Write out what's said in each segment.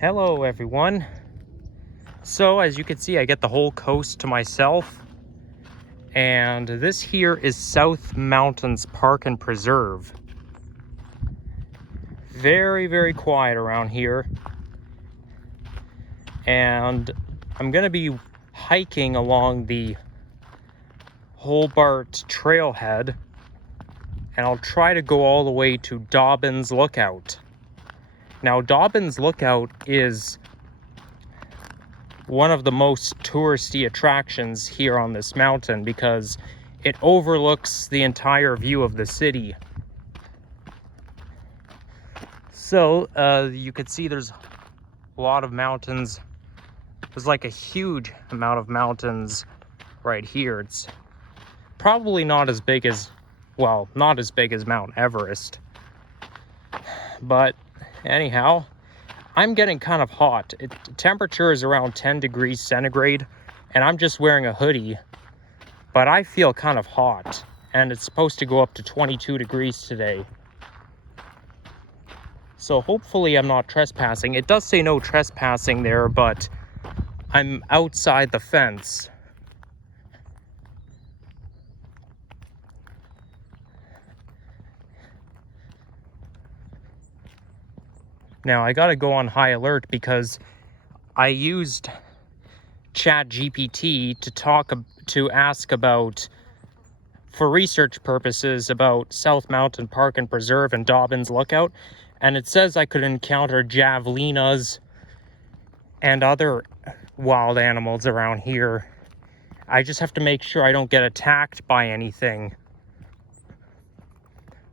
Hello everyone. So as you can see, I get the whole coast to myself, and this here is South Mountains Park and Preserve. Very quiet around here, and I'm gonna be hiking along the Hobart trailhead, and I'll try to go all the way to Dobbins Lookout. Now, Dobbins Lookout is one of the most touristy attractions here on this mountain because it overlooks the entire view of the city. So you can see there's a lot of mountains. There's like a huge amount of mountains right here. It's probably not as big as, well, not as big as Mount Everest. But anyhow, I'm getting kind of hot. Temperature is around 10 degrees centigrade, and I'm just wearing a hoodie, but I feel kind of hot, and it's supposed to go up to 22 degrees today. So hopefully I'm not trespassing. It does say no trespassing there, but I'm outside the fence. Now, I gotta go on high alert because I used ChatGPT to ask about, for research purposes, about South Mountain Park and Preserve and Dobbins Lookout, and it says I could encounter javelinas and other wild animals around here. I just have to make sure I don't get attacked by anything.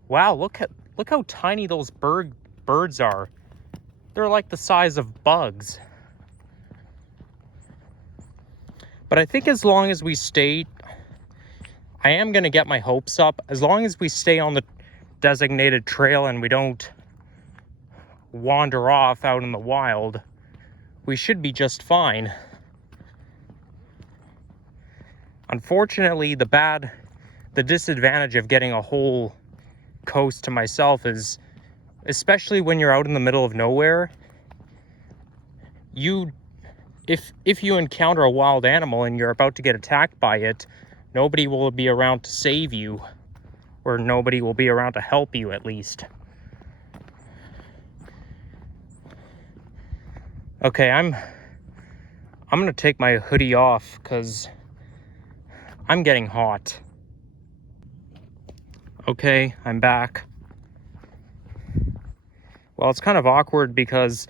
Wow, look how tiny those birds are. They're like the size of bugs. But I think as long as we stay, I am going to get my hopes up. As long as we stay on the designated trail and we don't wander off out in the wild, we should be just fine. Unfortunately, the disadvantage of getting a whole coast to myself is, especially when you're out in the middle of nowhere, if you encounter a wild animal and you're about to get attacked by it, nobody will be around to save you, or nobody will be around to help you, at least. Okay, I'm gonna take my hoodie off because I'm getting hot. Okay, I'm back. Well, it's kind of awkward because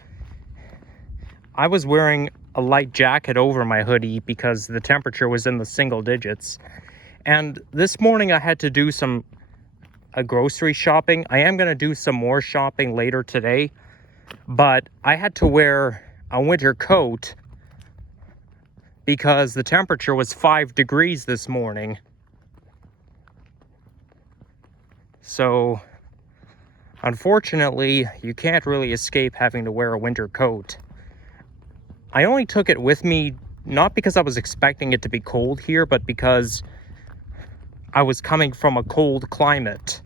I was wearing a light jacket over my hoodie because the temperature was in the single digits. And this morning I had to do some grocery shopping. I am going to do some more shopping later today, but I had to wear a winter coat because the temperature was 5 degrees this morning. So unfortunately, you can't really escape having to wear a winter coat. I only took it with me, not because I was expecting it to be cold here, but because I was coming from a cold climate.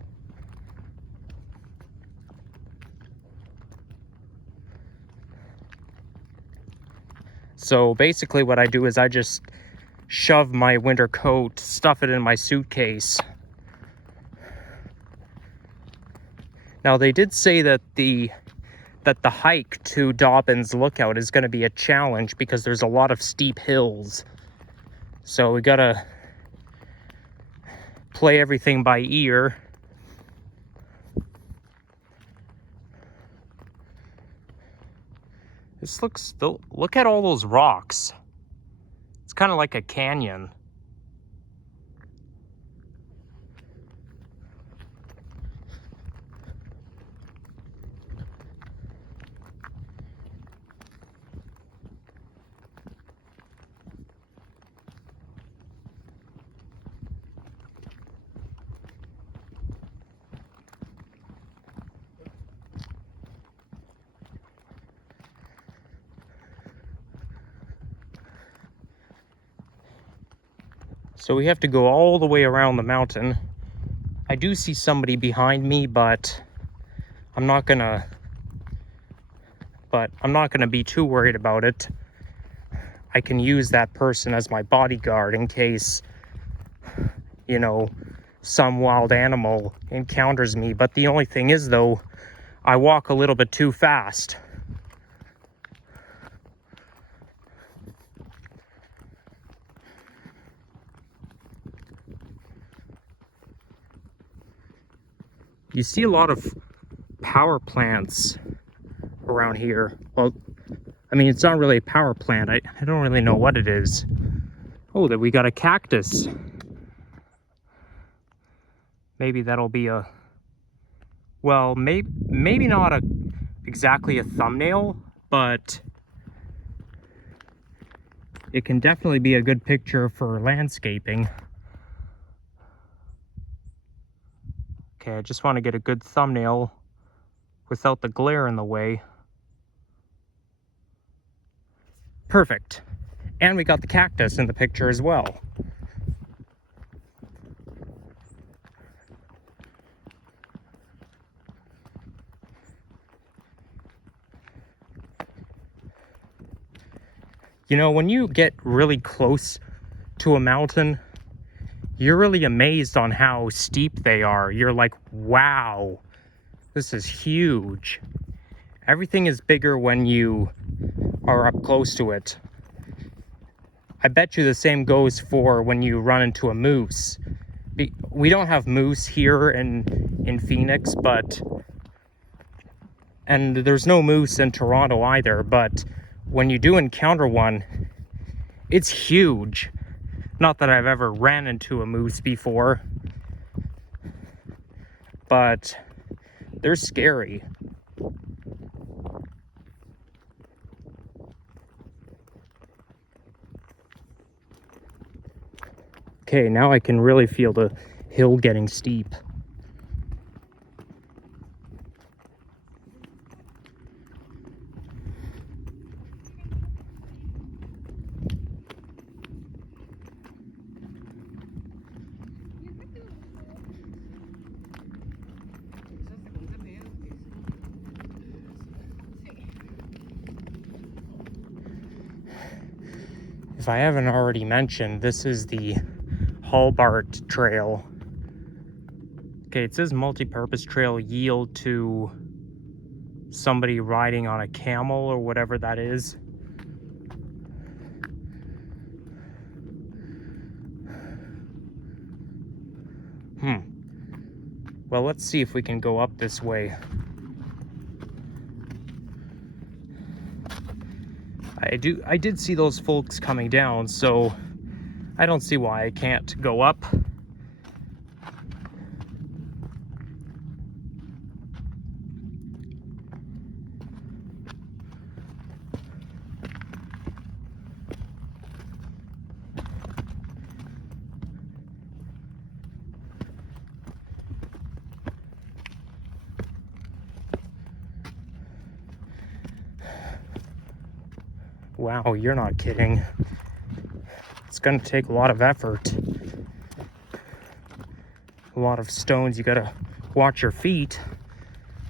So basically what I do is I just shove my winter coat, stuff it in my suitcase. Now, they did say that the hike to Dobbins Lookout is going to be a challenge because there's a lot of steep hills. So we gotta play everything by ear. Look at all those rocks. It's kind of like a canyon. So we have to go all the way around the mountain. I do see somebody behind me, but I'm not gonna but I'm not going to be too worried about it. I can use that person as my bodyguard in case, you know, some wild animal encounters me. But the only thing is, though, I walk a little bit too fast. You see a lot of power plants around here. Well, I mean, it's not really a power plant. I don't really know what it is. Oh, that we got a cactus. Maybe that'll be a, well, maybe not exactly a thumbnail, but it can definitely be a good picture for landscaping. Okay, I just want to get a good thumbnail without the glare in the way. Perfect. And we got the cactus in the picture as well. You know, when you get really close to a mountain, you're really amazed on how steep they are. You're like, wow, this is huge. Everything is bigger when you are up close to it. I bet you the same goes for when you run into a moose. We don't have moose here in Phoenix, and there's no moose in Toronto either, but when you do encounter one, it's huge. Not that I've ever ran into a moose before, but they're scary. Okay, now I can really feel the hill getting steep. If I haven't already mentioned, this is the Hobart Trail. Okay, it says multi-purpose trail yield to somebody riding on a camel or whatever that is. Well, let's see if we can go up this way. I did see those folks coming down, so I don't see why I can't go up. Wow, you're not kidding. It's gonna take a lot of effort. A lot of stones. You gotta watch your feet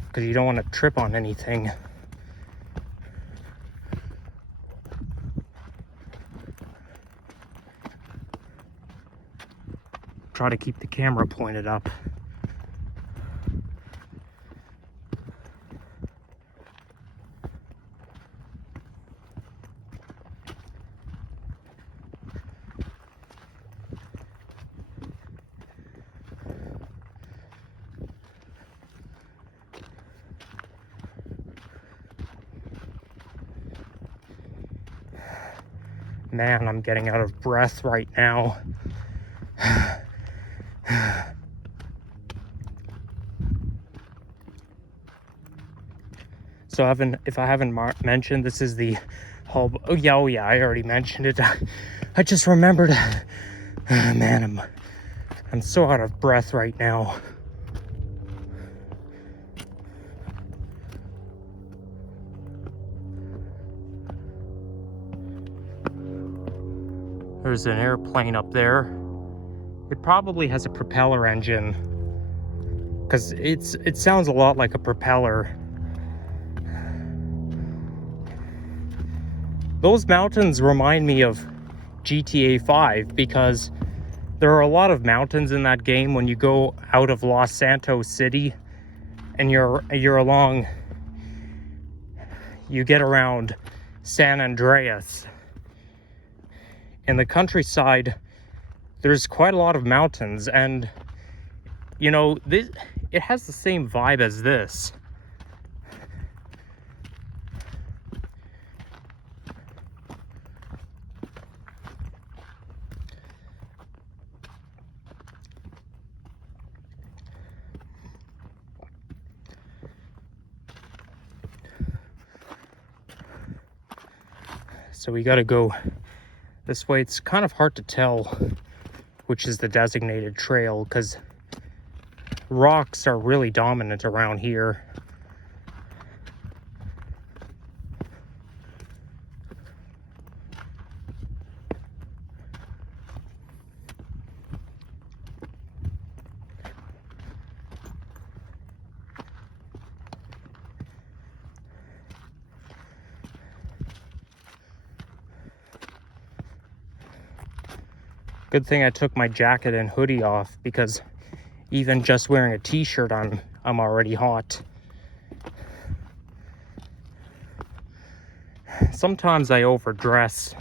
because you don't want to trip on anything. Try to keep the camera pointed up. Man, I'm getting out of breath right now. So if I haven't mentioned, this is the whole. Oh yeah, I already mentioned it. I just remembered. Man, I'm so out of breath right now. There's an airplane up there. It probably has a propeller engine, because it sounds a lot like a propeller. those mountains remind me of GTA 5 because there are a lot of mountains in that game when you go out of Los Santos City and you're along, you get around San Andreas. In the countryside, there's quite a lot of mountains, and you know, it has the same vibe as this. So we got to go this way. It's kind of hard to tell which is the designated trail because rocks are really dominant around here. Good thing I took my jacket and hoodie off because even just wearing a t-shirt, I'm already hot. Sometimes I overdress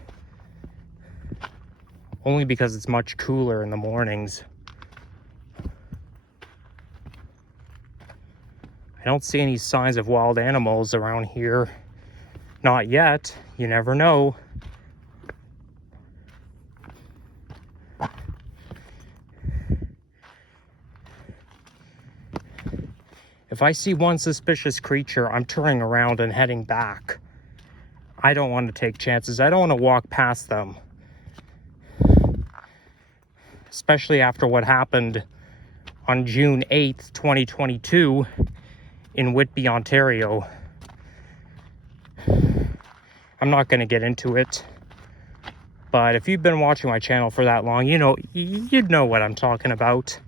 only because it's much cooler in the mornings. I don't see any signs of wild animals around here. Not yet. You never know. If I see one suspicious creature, I'm turning around and heading back. I don't want to take chances. I don't want to walk past them. Especially after what happened on June 8th, 2022 in Whitby, Ontario. I'm not going to get into it. But if you've been watching my channel for that long, you'd know what I'm talking about.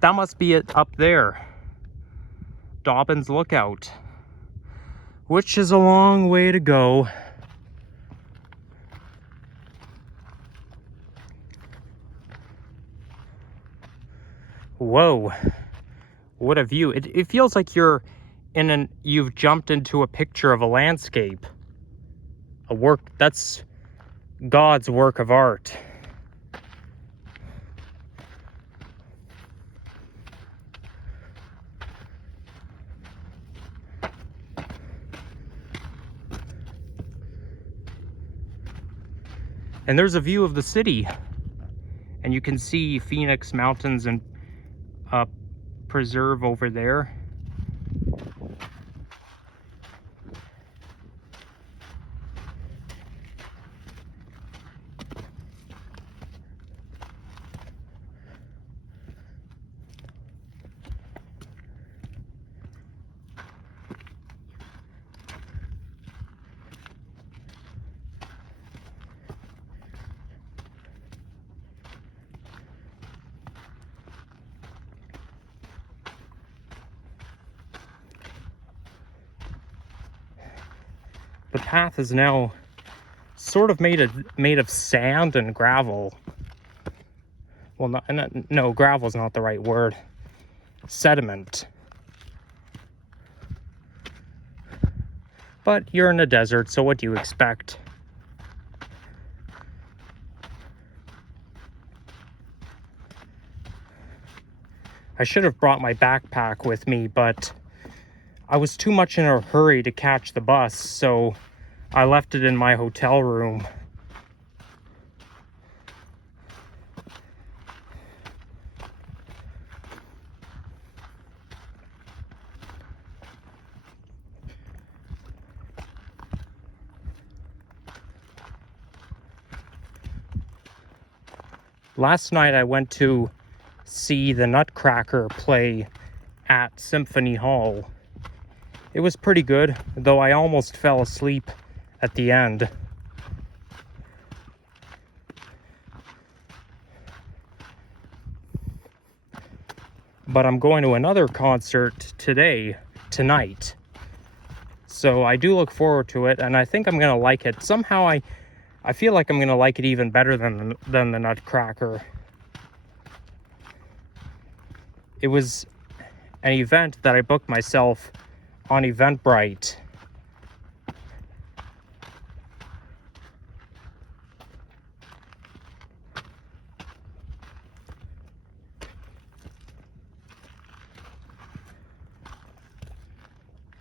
That must be it up there. Dobbins Lookout. Which is a long way to go. Whoa. What a view. It feels like you've jumped into a picture of a landscape. That's God's work of art. And there's a view of the city, and you can see Phoenix Mountains and Preserve over there. The path is now sort of made of sand and gravel. Well, no, gravel's not the right word. Sediment. But you're in a desert, so what do you expect? I should have brought my backpack with me, but I was too much in a hurry to catch the bus, so I left it in my hotel room. Last night I went to see the Nutcracker play at Symphony Hall. It was pretty good, though I almost fell asleep at the end. But I'm going to another concert tonight. So I do look forward to it, and I think I'm gonna like it. Somehow I feel like I'm gonna like it even better than the Nutcracker. It was an event that I booked myself on Eventbrite.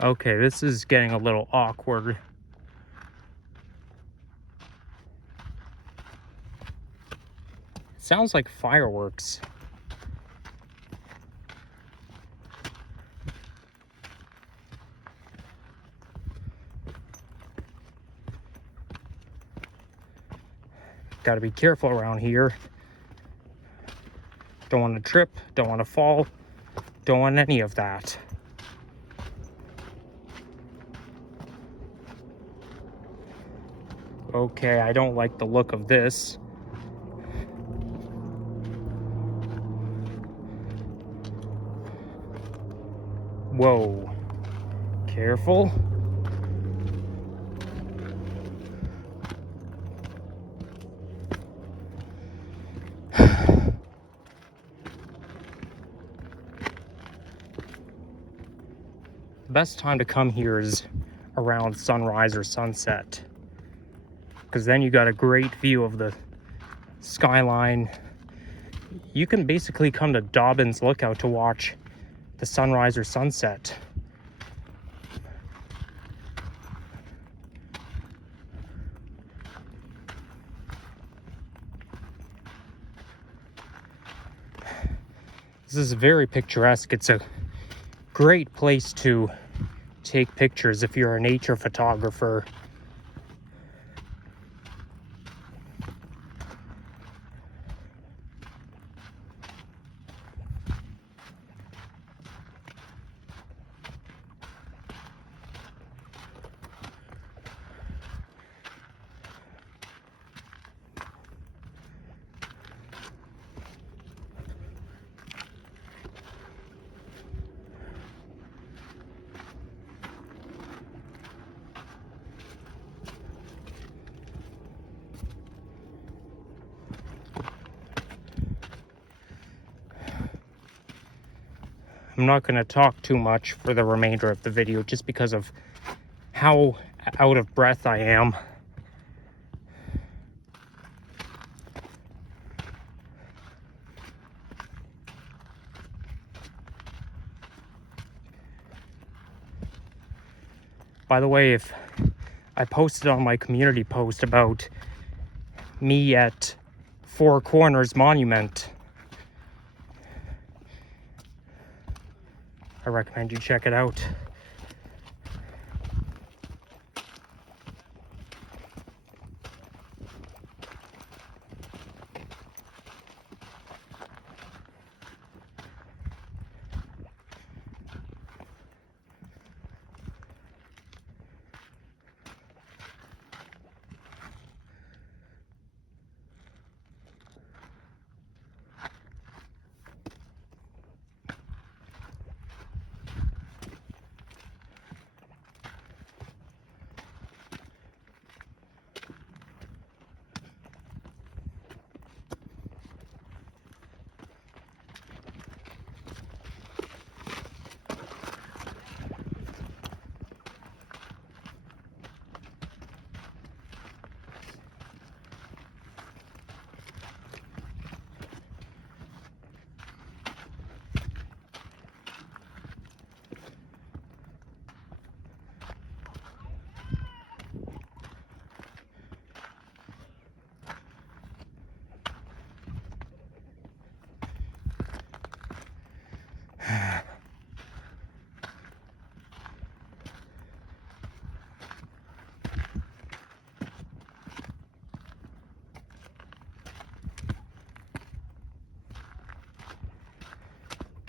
Okay, this is getting a little awkward. Sounds like fireworks. Got to be careful around here. Don't want to trip, don't want to fall, don't want any of that. Okay, I don't like the look of this. Whoa. Careful. The best time to come here is around sunrise or sunset, because then you got a great view of the skyline. You can basically come to Dobbins Lookout to watch the sunrise or sunset. This is very picturesque. It's a great place to take pictures if you're a nature photographer. I'm not going to talk too much for the remainder of the video just because of how out of breath I am. By the way, if I posted on my community post about me at Four Corners Monument, I recommend you check it out.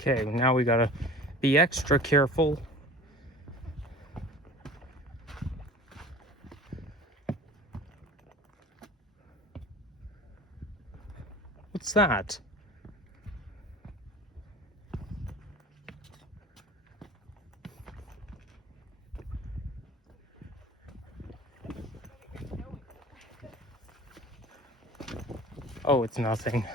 Okay, now we gotta be extra careful. What's that? Oh, it's nothing.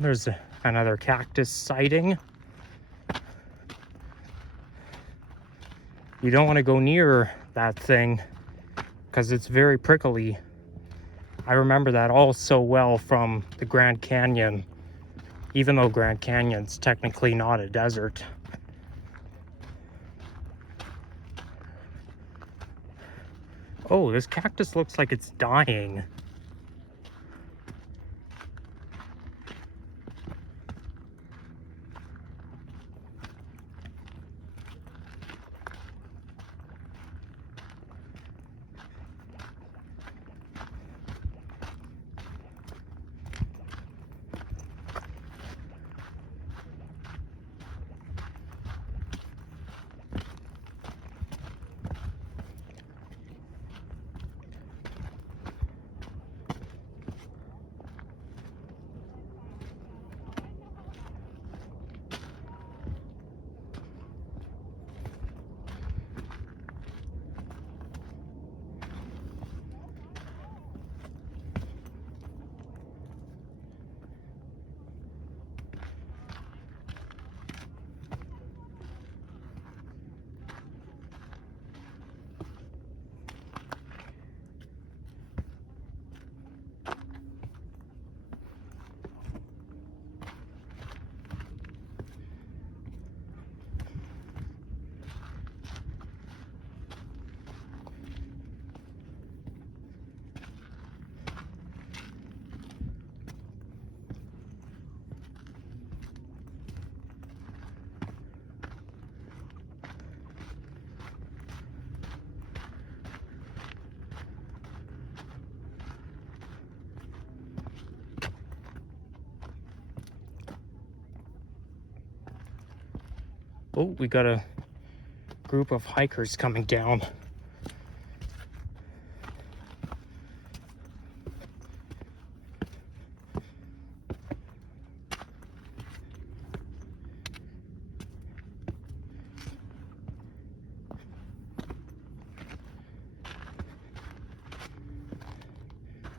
There's another cactus sighting. You don't want to go near that thing because it's very prickly. I remember that all so well from the Grand Canyon, even though Grand Canyon's technically not a desert. Oh, this cactus looks like it's dying. Oh, we got a group of hikers coming down.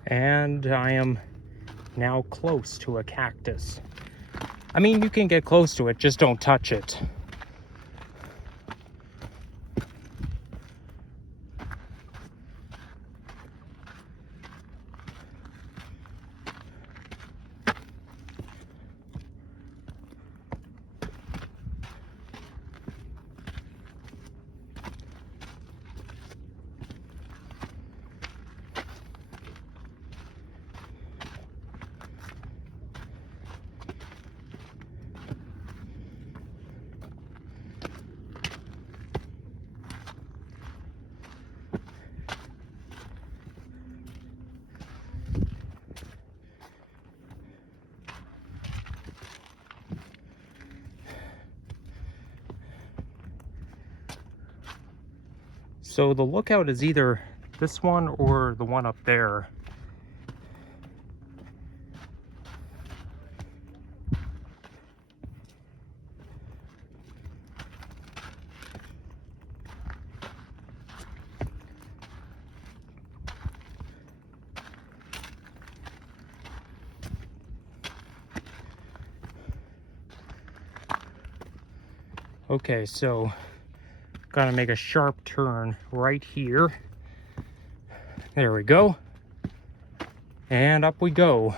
And I am now close to a cactus. I mean, you can get close to it, just don't touch it. So the lookout is either this one or the one up there. Okay, so gotta make a sharp turn right here. There we go. And up we go.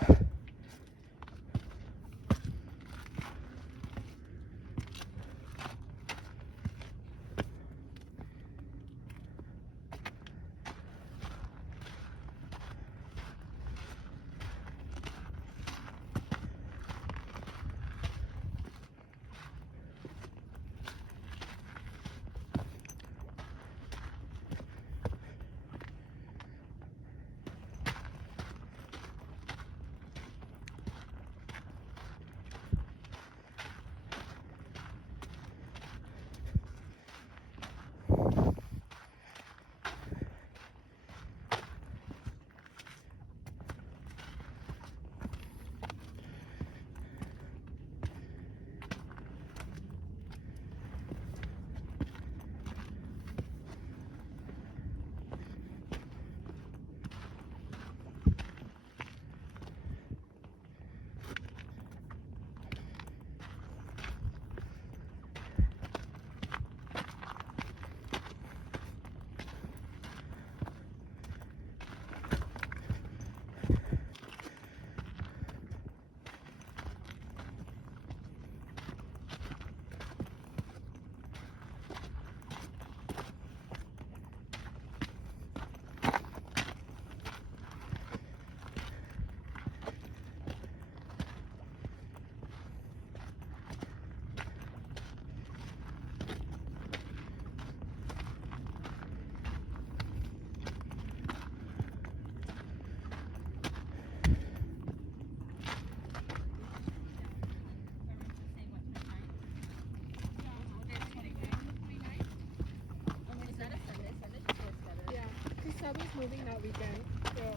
Subby's moving that weekend. So.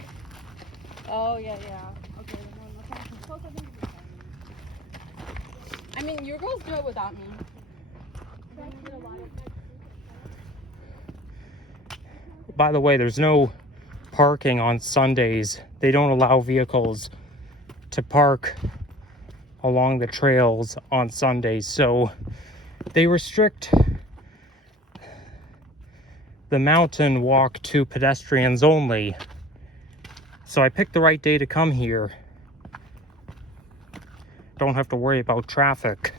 Oh, yeah. Okay, I mean, your girls do it without me. By the way, there's no parking on Sundays. They don't allow vehicles to park along the trails on Sundays, so they restrict the mountain walk to pedestrians only. So I picked the right day to come here. Don't have to worry about traffic.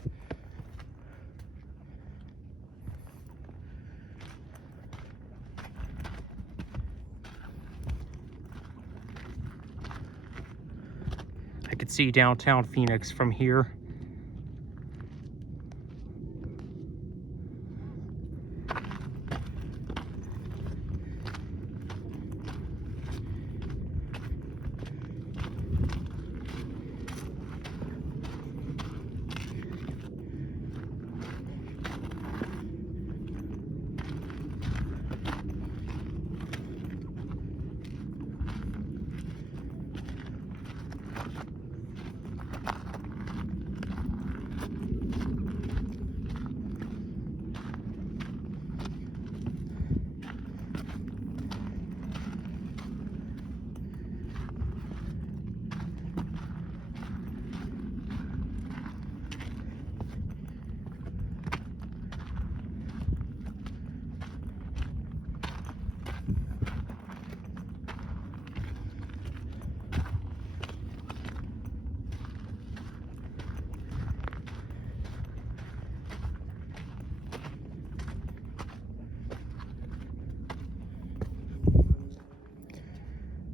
I could see downtown Phoenix from here.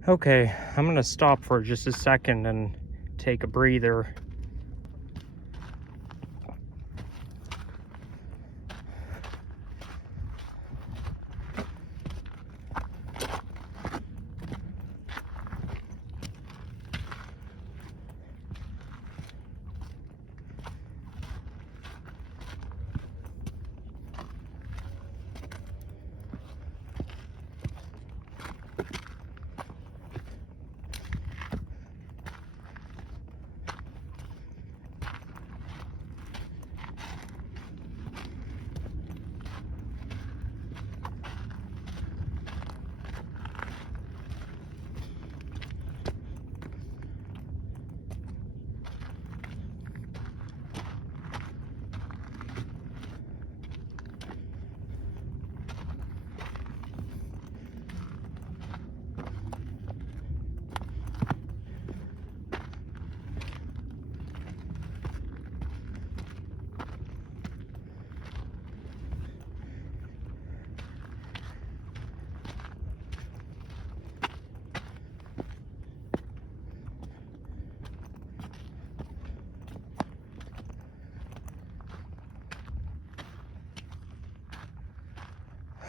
Okay, I'm gonna stop for just a second and take a breather.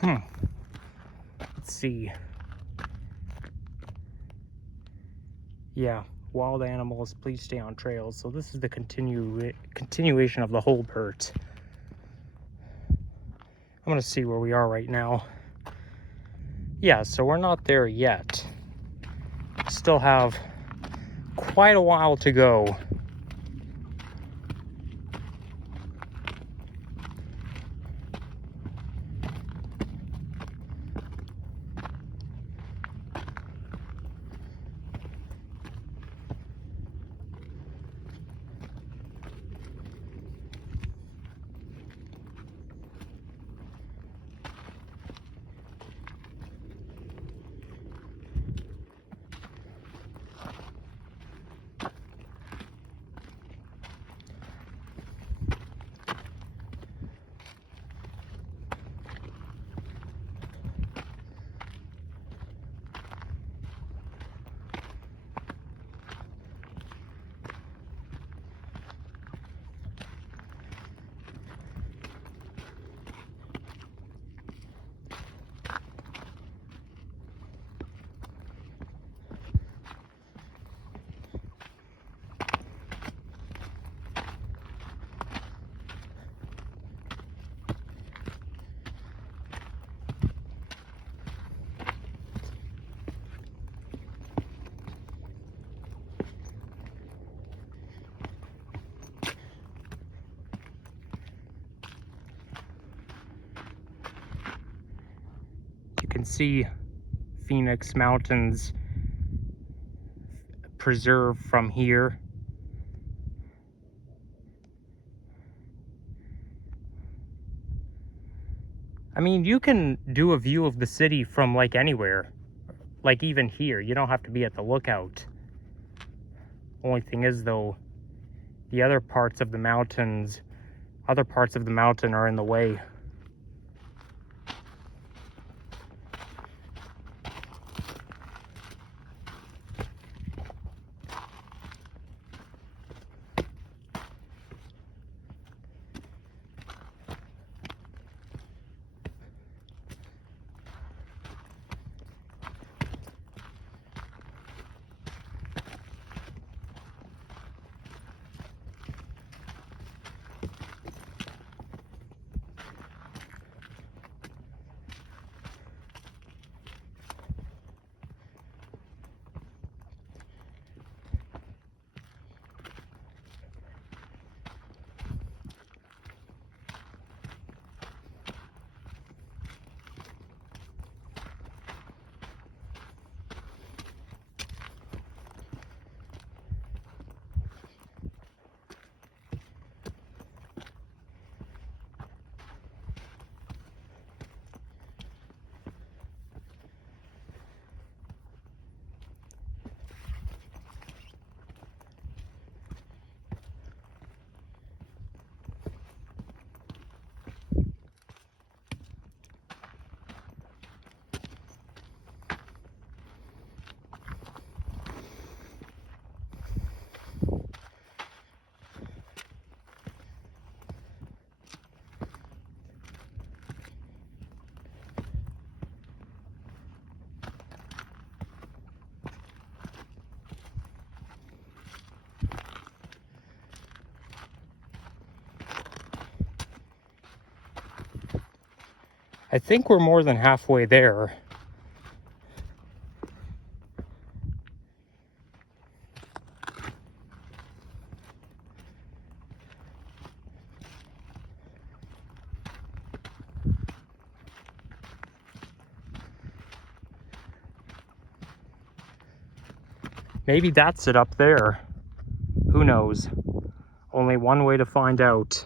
Let's see. Yeah, wild animals, please stay on trails. So this is the continuation of the Holbert. I'm gonna see where we are right now. Yeah, so we're not there yet. Still have quite a while to go. You can see Phoenix Mountains Preserve from here. I mean, you can do a view of the city from like anywhere, like even here. You don't have to be at the lookout. Only thing is though, the other parts of the mountain are in the way. I think we're more than halfway there. Maybe that's it up there. Who knows? Only one way to find out.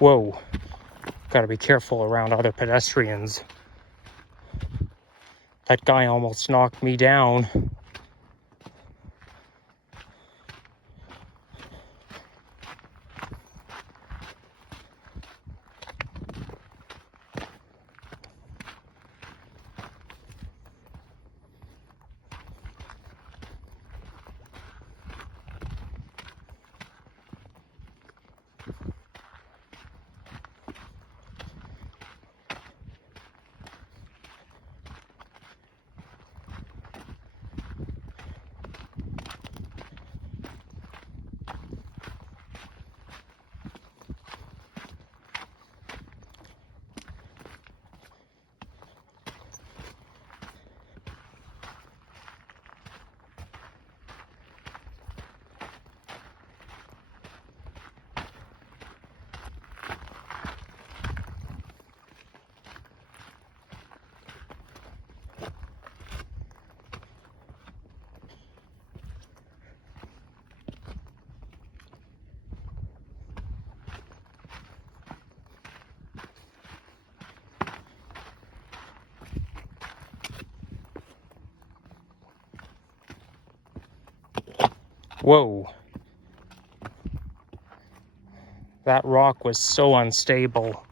Whoa. Gotta be careful around other pedestrians. That guy almost knocked me down. Whoa. That rock was so unstable.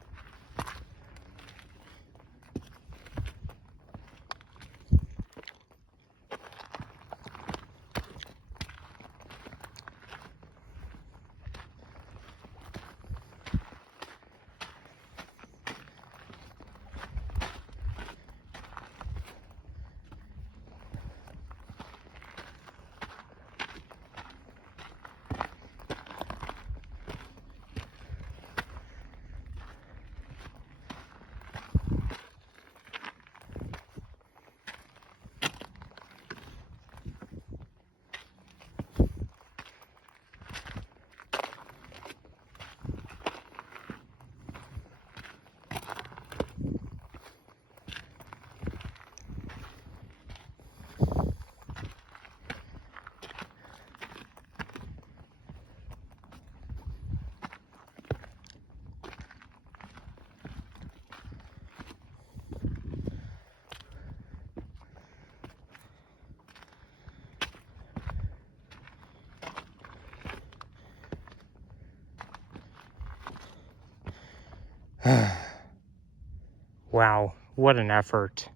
Wow, what an effort.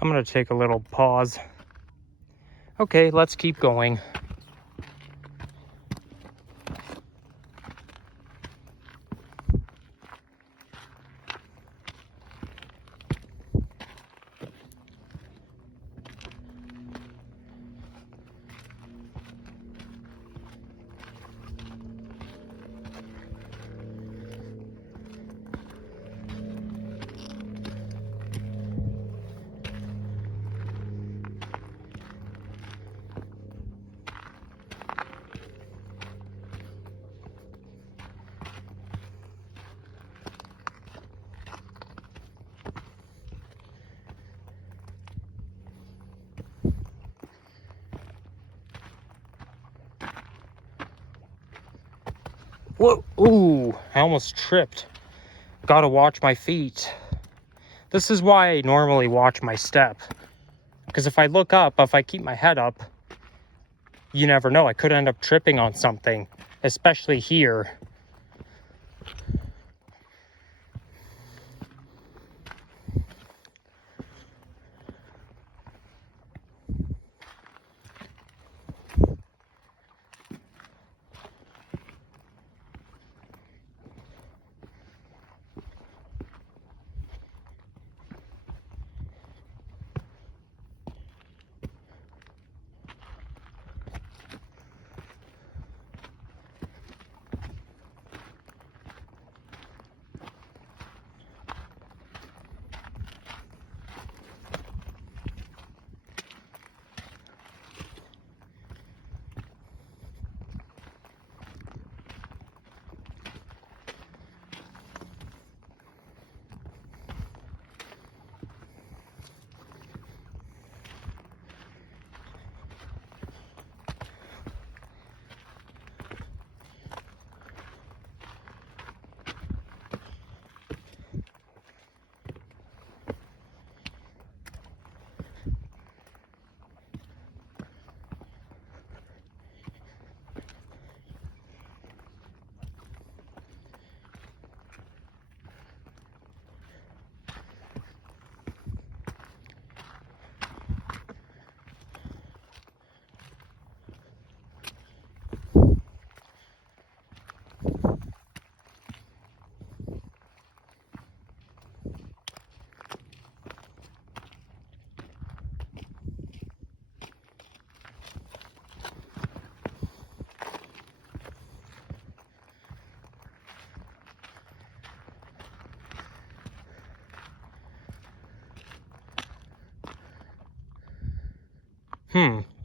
I'm gonna take a little pause. Okay, let's keep going. Whoa, ooh, I almost tripped. Gotta watch my feet. This is why I normally watch my step. Because if I look up, if I keep my head up, you never know. I could end up tripping on something, especially here.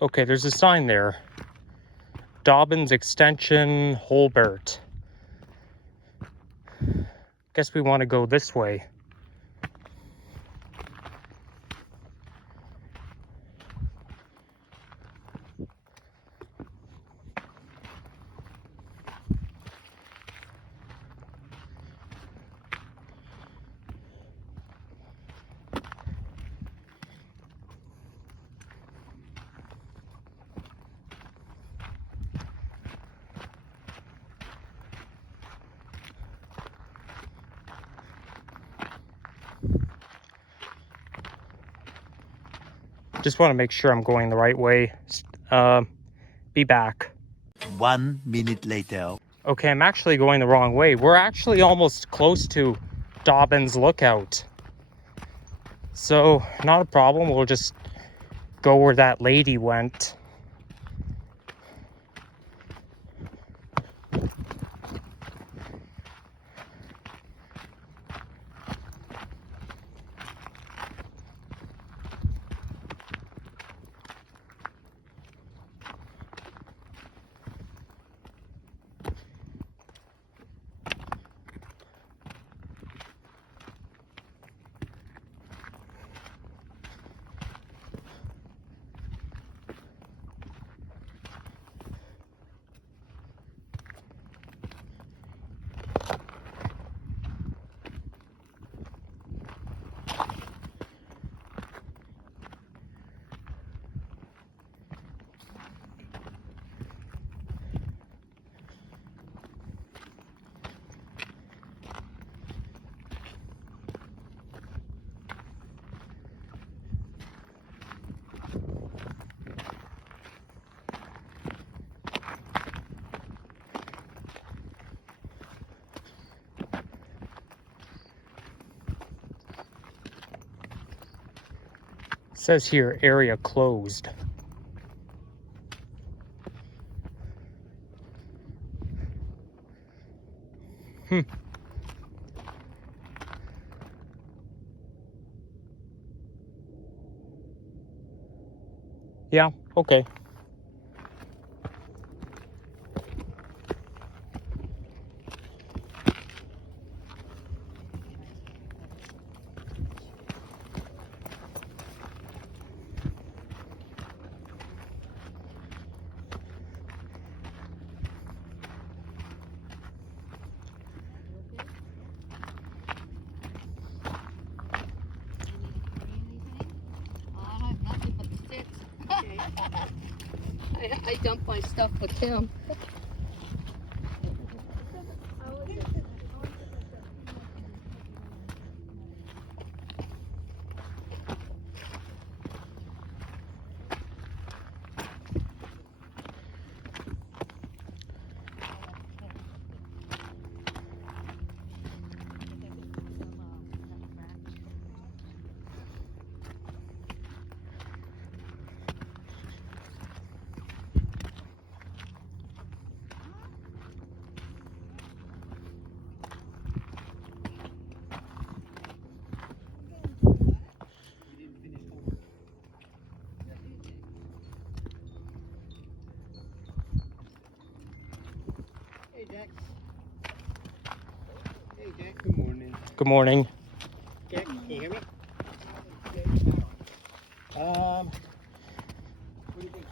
Okay, there's a sign there. Dobbins Extension, Holbert. Guess we want to go this way. Just want to make sure I'm going the right way. Be back. 1 minute later. Okay, I'm actually going the wrong way. We're actually almost close to Dobbins Lookout. So, not a problem. We'll just go where that lady went. It says here, area closed. Yeah, okay. I have nothing but the sticks. I dumped my stuff with him. Hey, Jack. Hey, Jack. Good morning. Good morning. Jack, can you hear me? What do you think?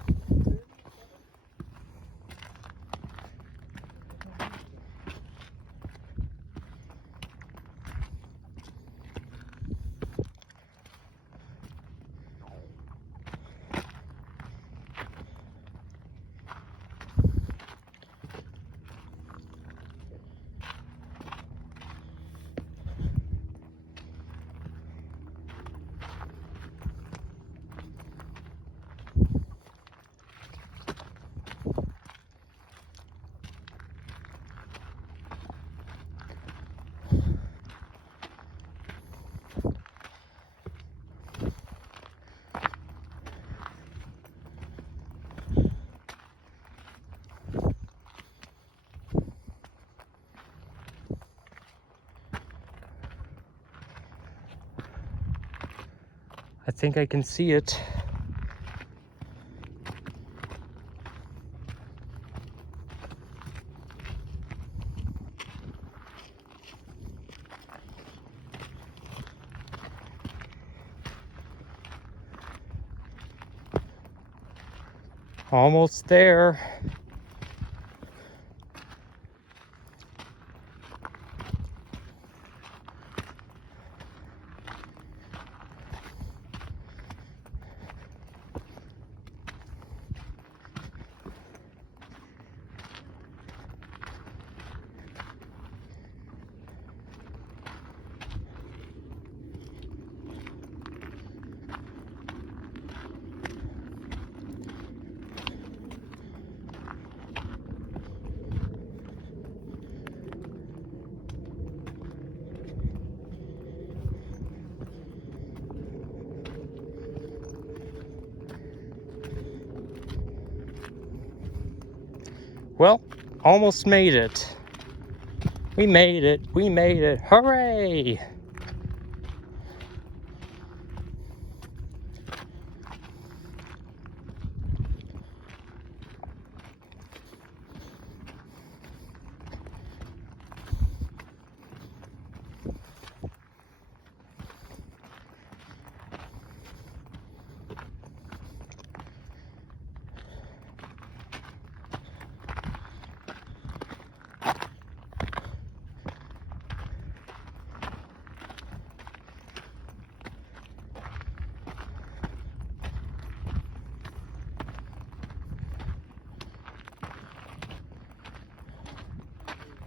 I think I can see it. Almost there. Well, almost made it. We made it. We made it. Hooray!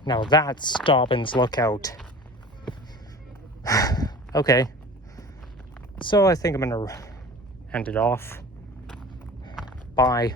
Now that's Dobbins Lookout. Okay. So I think I'm gonna end it off. Bye.